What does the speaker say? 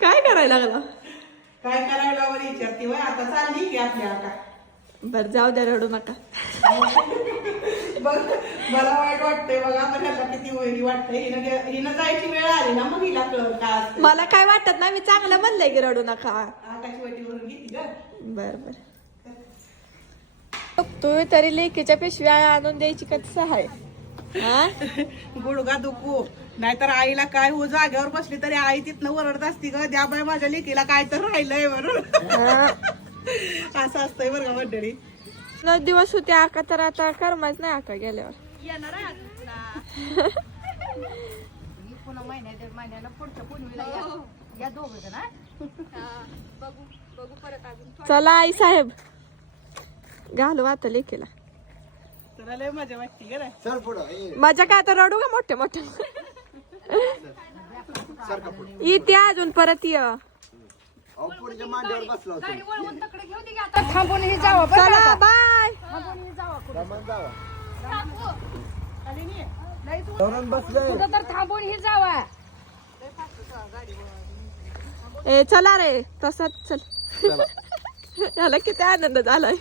काय करायला लागला? काय करायला वर विचारते वय आता चालली की आपली आता. बर जाऊ द्या, रडू नका. बघ मला वाईट वाटतंय बघा आता त्याला किती वैरी वाटतंय. हिनं जायची वेळ आली ना मग हिला कळलं का असतं. मला काय वाटत नाही, मी चांगलं म्हणलंय की रडू नका. आकाश वटीवरून घेतली ग. बर बर. तू तरी लेकीच्या पिशव्या आणून द्यायची कसं आहे? गुडगा दुखू नाहीतर आईला काय हो जाग्यावर बसली तरी आई तिथनं ओरडत असती ग, द्या बाय माझ्या लेकीला काय तर राहिलंय म्हणून. असं असतंय बरं का मंडळी. 9 दिवस होते आका, तर आता करमाच नाही आका गेल्यावर. येणार आहे पुन्हा महिन्याला पुढच्या पुनवीला या दोघं जण. बघू बघू परत अजून. चला आई साहेब घालू आता लेकीला. तुला लय मजा वाटते ग नाही. सर पुढं माझ्या काय आता रडू का मोठे मोठे. इथे अजून परत ये. पुढच्या मांडीवर बसला होता. थांबून ही जावा बरं चला का? बाय. थांबून ही जावा कुठं. रमण जावा. खाली नाही. लय दूर. धरून बसलंय. कुठं तर थांबून ही जावा. ए चला रे तसाच चल. चला. याला किती आनंद झालाय.